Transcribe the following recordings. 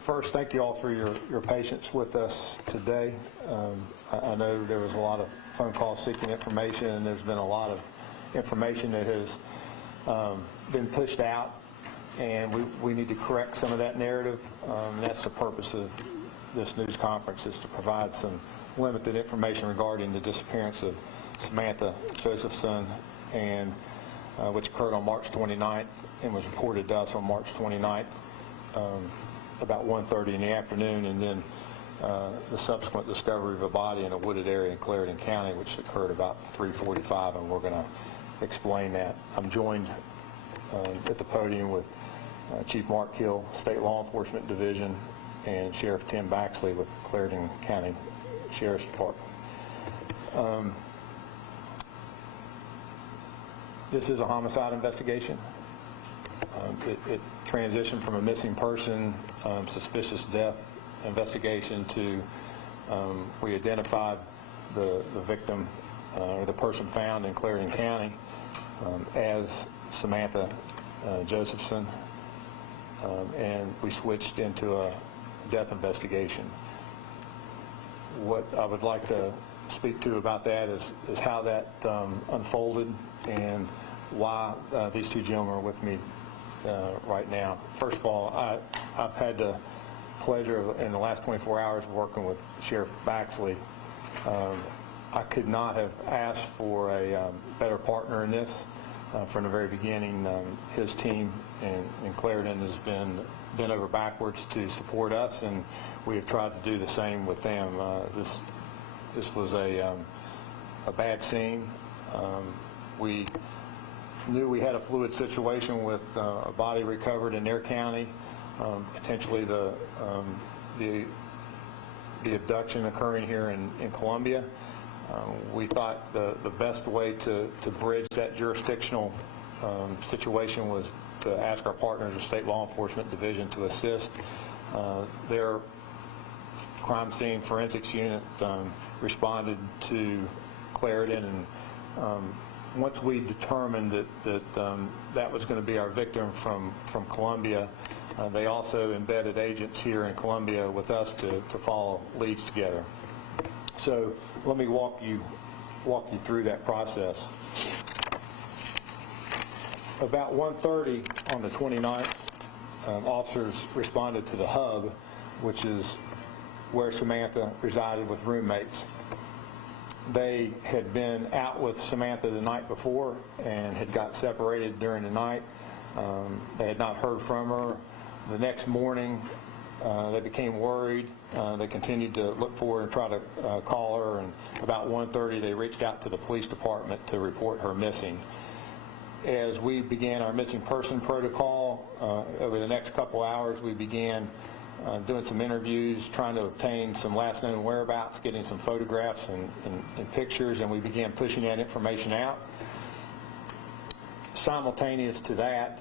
First, thank you all for your patience with us today. I know there was a lot of phone calls seeking information, and there's been a lot of information that has been pushed out, and we need to correct some of that narrative. That's the purpose of this news conference, is to provide some limited information regarding the disappearance of Samantha Josephson, and which occurred on March 29th and was reported to us on March 29th. About 1:30 in the afternoon, and then the subsequent discovery of a body in a wooded area in Clarendon County, which occurred about 3:45, and we're going to explain that. I'm joined at the podium with Chief Mark Hill, State Law Enforcement Division, and Sheriff Tim Baxley with Clarendon County Sheriff's Department. This is a homicide investigation. It transitioned from a missing person, suspicious death investigation to we identified the victim or the person found in Clarendon County as Samantha Josephson, and we switched into a death investigation. What I would like to speak to about that is how that unfolded and why these two gentlemen are with me right now. First of all, I've had the pleasure in the last 24 hours of working with Sheriff Baxley. I could not have asked for a better partner in this. From the very beginning, his team in Clarendon has been bent over backwards to support us, and we have tried to do the same with them. This was a bad scene. We knew we had a fluid situation with a body recovered in their county, potentially the abduction occurring here in Columbia. We thought the best way to bridge that jurisdictional situation was to ask our partners, the State Law Enforcement Division, to assist. Their crime scene forensics unit responded to Clarendon, and once we determined that was going to be our victim from Columbia, they also embedded agents here in Columbia with us to follow leads together. So let me walk you through that process. About 1:30 on the 29th, officers responded to the hub, which is where Samantha resided with roommates. They had been out with Samantha the night before and had got separated during the night. They had not heard from her. The next morning, they became worried. They continued to look for her and try to call her, and about 1:30 they reached out to the police department to report her missing. As we began our missing person protocol, over the next couple hours we began doing some interviews, trying to obtain some last known whereabouts, getting some photographs and pictures, and we began pushing that information out. Simultaneous to that,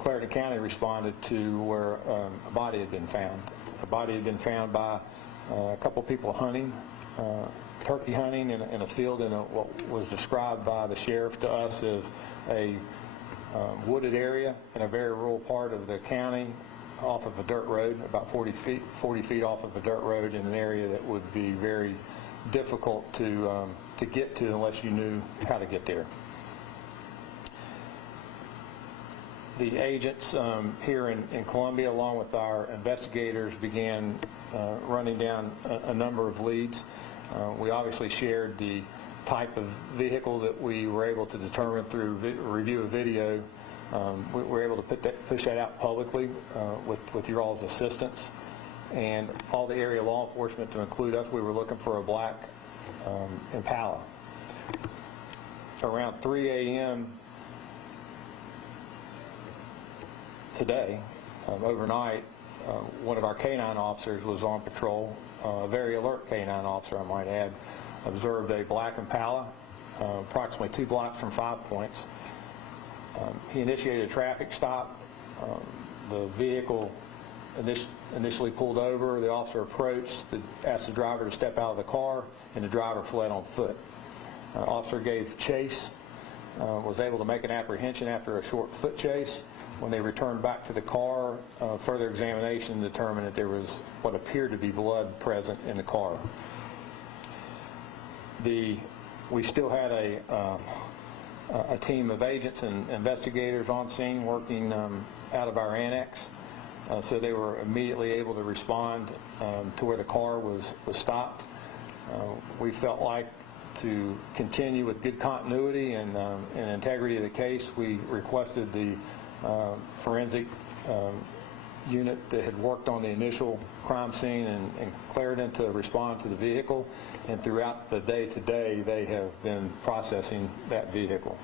Clarendon County responded to where a body had been found. A body had been found by a couple people hunting, turkey hunting in a field in what was described by the sheriff to us as a wooded area in a very rural part of the county, off of a dirt road, about 40 feet off of a dirt road, in an area that would be very difficult to get to unless you knew how to get there. The agents here in Columbia, along with our investigators, began running down a number of leads. We obviously shared the type of vehicle that we were able to determine through review of video. We were able to push that out publicly with your all's assistance, and all the area law enforcement, to include us. We were looking for a black Impala. Around 3 a.m. today, overnight, one of our canine officers was on patrol, a very alert canine officer, I might add, observed a black Impala approximately 2 blocks from 5 Points. He initiated a traffic stop. The vehicle initially pulled over. The officer approached, asked the driver to step out of the car, and the driver fled on foot. Officer gave chase, was able to make an apprehension after a short foot chase. When they returned back to the car, further examination determined that there was what appeared to be blood present in the car. We still had a team of agents and investigators on scene working out of our annex, so they were immediately able to respond to where the car was stopped. We felt like to continue with good continuity and integrity of the case, we requested the forensic unit that had worked on the initial crime scene and Clarendon to respond to the vehicle, and throughout the day today they have been processing that vehicle.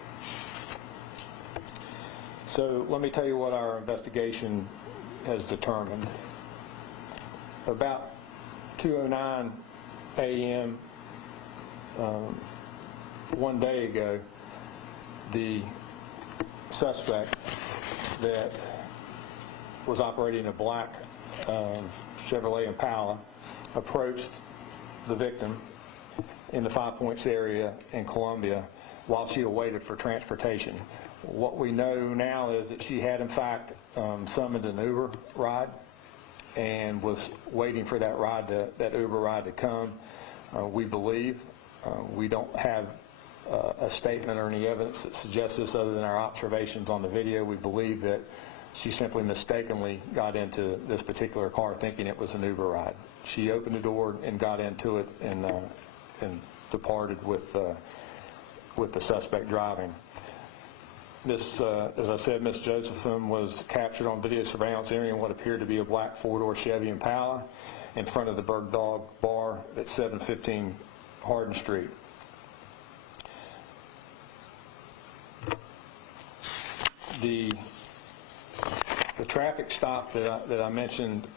So let me tell you what our investigation has determined. About 2:09 a.m. One day ago, the suspect that was operating a black Chevrolet Impala approached the victim in the Five Points area in Columbia while she awaited for transportation. What we know now is that she had in fact summoned an Uber ride and was waiting for that Uber ride to come. We believe, we don't have a statement or any evidence that suggests this other than our observations on the video. We believe that she simply mistakenly got into this particular car thinking it was an Uber ride. She opened the door and got into it and departed with the suspect driving. As I said, Ms. Josephson was captured on video surveillance entering what appeared to be a black four-door Chevy Impala in front of the Bird Dog Bar at 715 Hardin Street. The traffic stop that I mentioned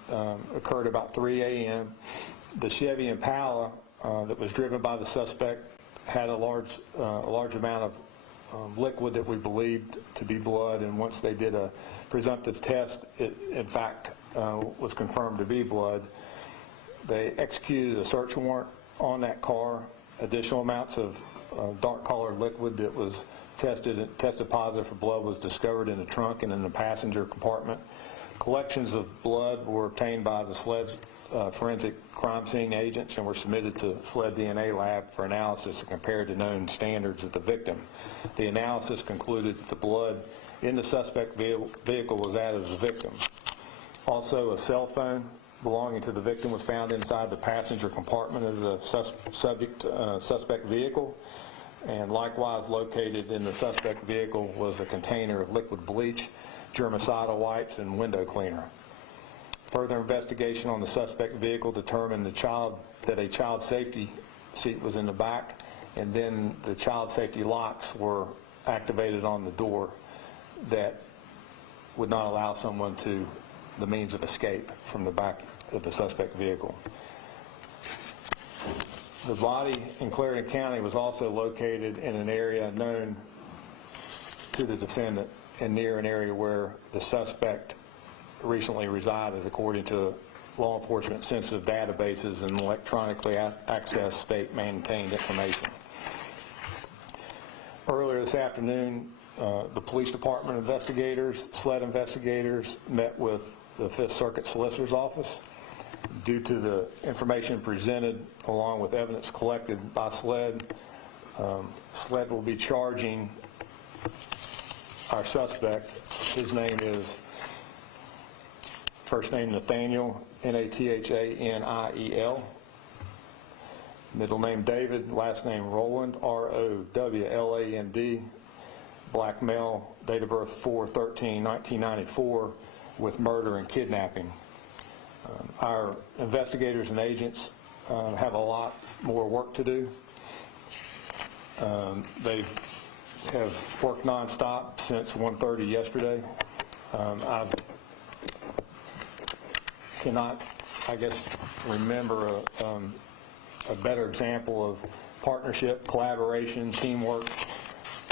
occurred about 3 a.m. The Chevy Impala that was driven by the suspect had a large amount of liquid that we believed to be blood, and once they did a presumptive test, it in fact was confirmed to be blood. They executed a search warrant on that car. Additional amounts of dark colored liquid that was tested positive for blood was discovered in the trunk and in the passenger compartment. Collections of blood were obtained by the SLED forensic crime scene agents and were submitted to SLED DNA lab for analysis and compared to known standards of the victim. The analysis concluded that the blood in the suspect vehicle was that of the victim. Also, a cell phone belonging to the victim was found inside the passenger compartment of the suspect vehicle, and likewise located in the suspect vehicle was a container of liquid bleach, germicidal wipes, and window cleaner. Further investigation on the suspect vehicle determined that a child safety seat was in the back, and then the child safety locks were activated on the door that would not allow someone to the means of escape from the back of the suspect vehicle. The body in Clarendon County was also located in an area known to the defendant and near an area where the suspect recently resided, according to law enforcement sensitive databases and electronically accessed state-maintained information. Earlier this afternoon, the police department investigators, SLED investigators, met with the Fifth Circuit Solicitor's Office. Due to the information presented along with evidence collected by SLED, SLED will be charging our suspect. His name is, first name Nathaniel, Nathaniel, middle name David, last name Rowland, Rowland, black male, date of birth 4/13/1994, with murder and kidnapping. Our investigators and agents have a lot more work to do. They have worked nonstop since 1:30 yesterday. I cannot, I guess, remember a better example of partnership, collaboration, teamwork.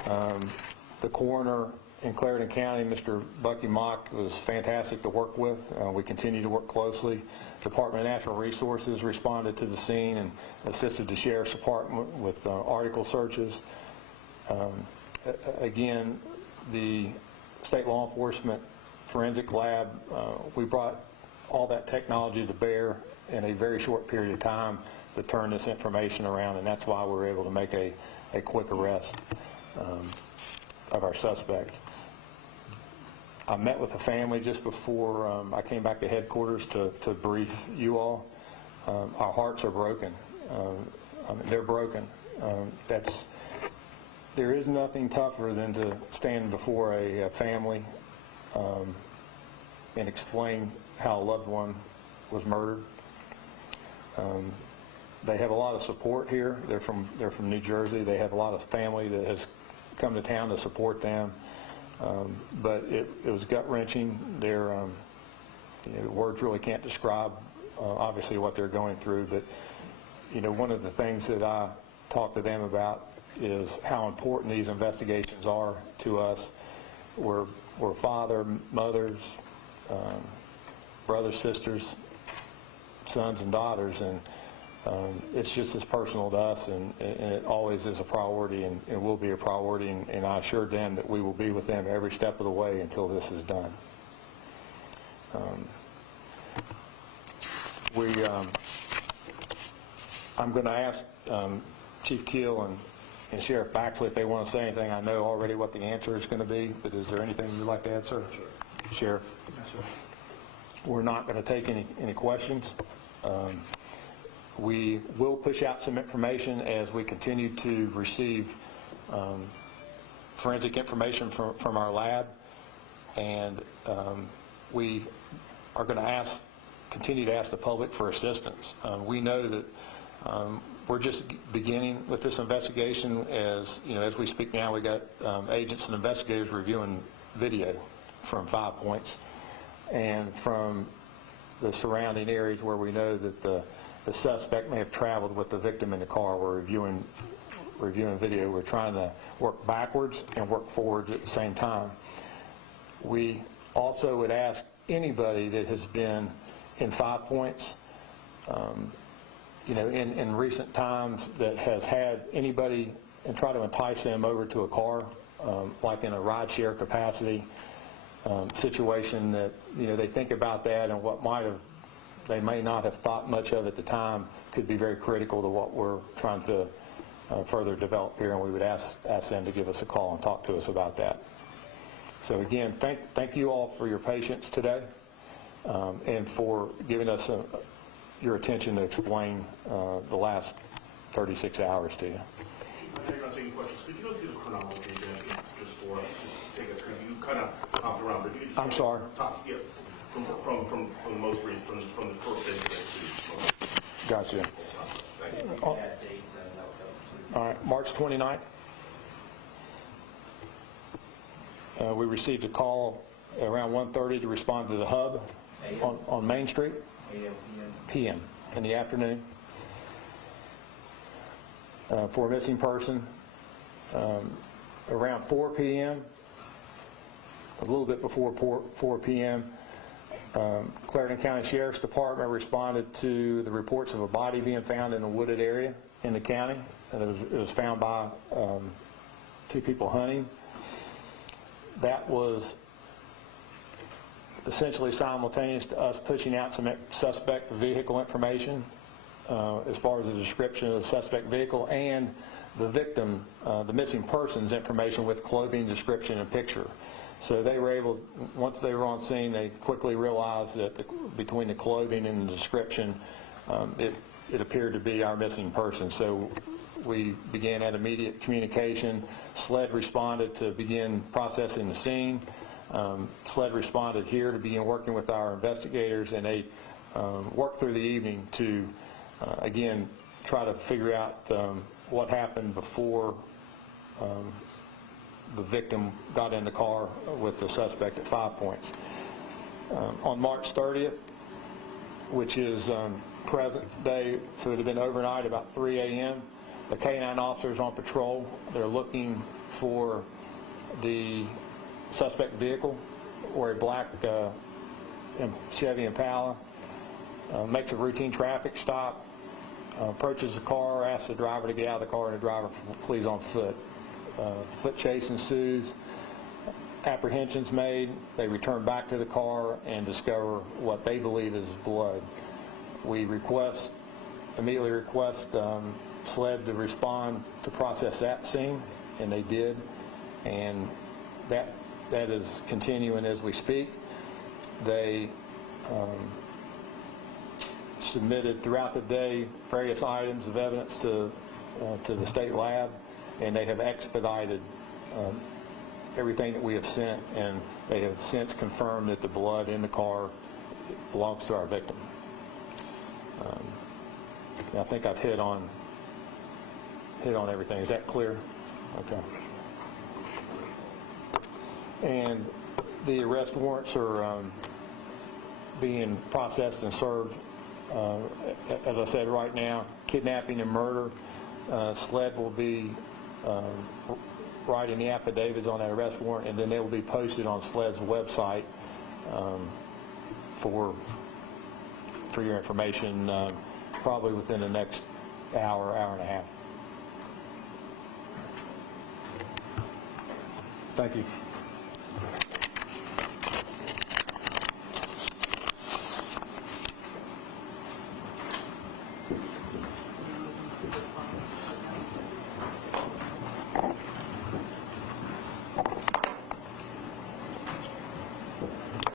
The coroner in Clarendon County, Mr. Bucky Mock, was fantastic to work with. We continue to work closely. Department of Natural Resources responded to the scene and assisted the Sheriff's Department with article searches. Again, the state law enforcement forensic lab. We brought all that technology to bear in a very short period of time to turn this information around, and that's why we were able to make a quick arrest of our suspect. I met with the family just before I came back to headquarters to brief you all. Our hearts are broken. I mean, they're broken. There is nothing tougher than to stand before a family and explain how a loved one was murdered. They have a lot of support here. They're from New Jersey. They have a lot of family that has come to town to support them. But it was gut-wrenching. Words really can't describe obviously what they're going through. But one of the things that I talk to them about is how important these investigations are to us. We're father, mothers, brothers, sisters, sons and daughters, and it's just as personal to us, and it always is a priority, and will be a priority, and I assured them that we will be with them every step of the way until this is done. I'm going to ask Chief Keel and Sheriff Baxley if they want to say anything. I know already what the answer is going to be, but is there anything you'd like to add, sir? Sure. Sheriff? Yes, sir. We're not going to take any questions. We will push out some information as we continue to receive forensic information from our lab, and we are going to continue to ask the public for assistance. We know that we're just beginning with this investigation. As we speak now, we got agents and investigators reviewing video from 5 Points and from the surrounding areas where we know that the suspect may have traveled with the victim in the car. We're reviewing video. We're trying to work backwards and work forwards at the same time. We also would ask anybody that has been in 5 Points, in recent times, that has had anybody, and try to entice them over to a car, like in a rideshare capacity situation, that they think about that, and what they may not have thought much of at the time could be very critical to what we're trying to further develop here, and we would ask them to give us a call and talk to us about that. So again, thank you all for your patience today, and for giving us your attention to explain the last 36 hours to you. I think I'm taking questions. Could you go through the chronology again, just for us? Just take us, because you kind of hopped around. But if you could just I'm sorry. From the most recent, from the first incident. Gotcha. Thank you. All right, March 29th. We received a call around 1:30 to respond to the hub on Main Street. PM in the afternoon for a missing person. Around 4 p.m., a little bit before 4 p.m., Clarendon County Sheriff's Department responded to the reports of a body being found in a wooded area in the county. And it was found by 2 people hunting. That was essentially simultaneous to us pushing out some suspect vehicle information as far as the description of the suspect vehicle and the victim, the missing person's information with clothing description and picture. So they were able, once they were on scene, they quickly realized that between the clothing and the description, it appeared to be our missing person. So we began that immediate communication. SLED responded to begin processing the scene. SLED responded here to begin working with our investigators, and they worked through the evening to, again, try to figure out what happened before the victim got in the car with the suspect at 5 Points. On March 30th, which is present day, so it had been overnight about 3 a.m., the K-9 officers on patrol. They're looking for the suspect vehicle, or a black Chevy Impala. Makes a routine traffic stop, approaches the car, asks the driver to get out of the car, and the driver flees on foot. Foot chase ensues. apprehensions made. They return back to the car and discover what they believe is blood. We immediately request SLED to respond to process that scene, and they did, and that is continuing as we speak. They submitted throughout the day various items of evidence to the state lab, and they have expedited everything that we have sent, and they have since confirmed that the blood in the car belongs to our victim. I think I've hit on everything. Is that clear? Okay. And the arrest warrants are being processed and served. As I said, right now, kidnapping and murder. SLED will be writing the affidavits on that arrest warrant, and then they will be posted on SLED's website for your information, probably within the next hour and a half. Thank you.